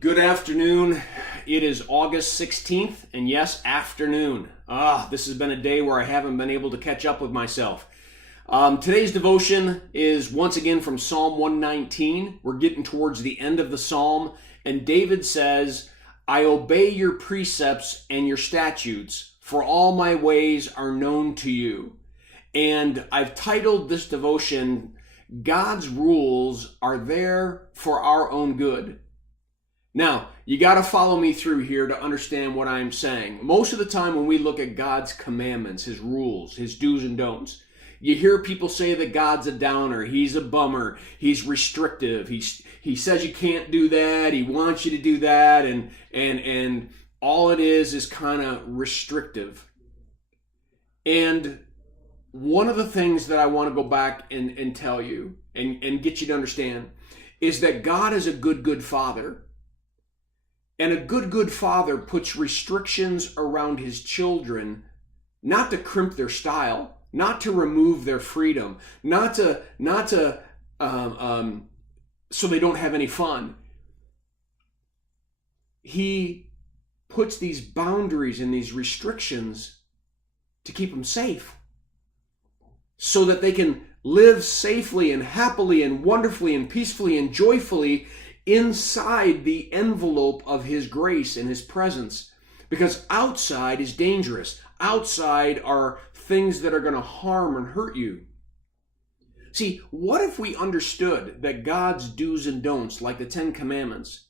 Good afternoon. It is August 16th, and yes, afternoon. This has been a day where I haven't been able to catch up with myself. Today's devotion is once again from Psalm 119. We're getting towards the end of the psalm, and David says, I obey your precepts and your statutes, for all my ways are known to you. And I've titled this devotion, God's rules are there for our own good. Now, you got to follow me through here to understand what I'm saying. Most of the time when we look at God's commandments, his rules, his do's and don'ts, you hear people say that God's a downer, he's a bummer, he's restrictive, he says you can't do that, he wants you to do that, and all it is kind of restrictive. And one of the things that I want to go back and tell you and get you to understand is that God is a good father. And a good father puts restrictions around his children, not to crimp their style, not to remove their freedom, not to so they don't have any fun. He puts these boundaries and these restrictions to keep them safe, so that they can live safely and happily and wonderfully and peacefully and joyfully inside the envelope of his grace and his presence. Because outside is dangerous. Outside are things that are going to harm and hurt you. See, what if we understood that God's do's and don'ts, like the Ten Commandments,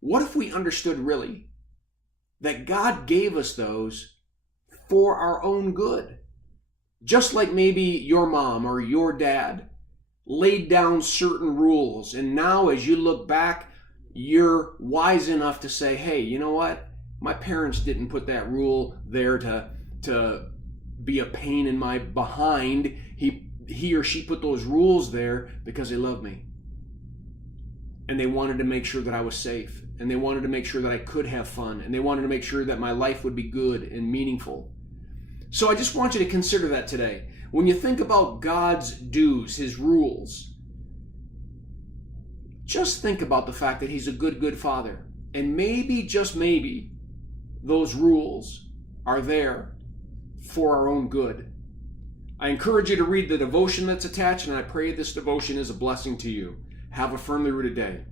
what if we understood really that God gave us those for our own good? Just like maybe your mom or your dad laid down certain rules, and now as you look back, you're wise enough to say, hey, you know what? My parents didn't put that rule there to be a pain in my behind. He or she put those rules there because they love me. And they wanted to make sure that I was safe. And they wanted to make sure that I could have fun. And they wanted to make sure that my life would be good and meaningful. So I just want you to consider that today. When you think about God's do's, his rules, just think about the fact that he's a good father. And maybe, just maybe, those rules are there for our own good. I encourage you to read the devotion that's attached, and I pray this devotion is a blessing to you. Have a firmly rooted day.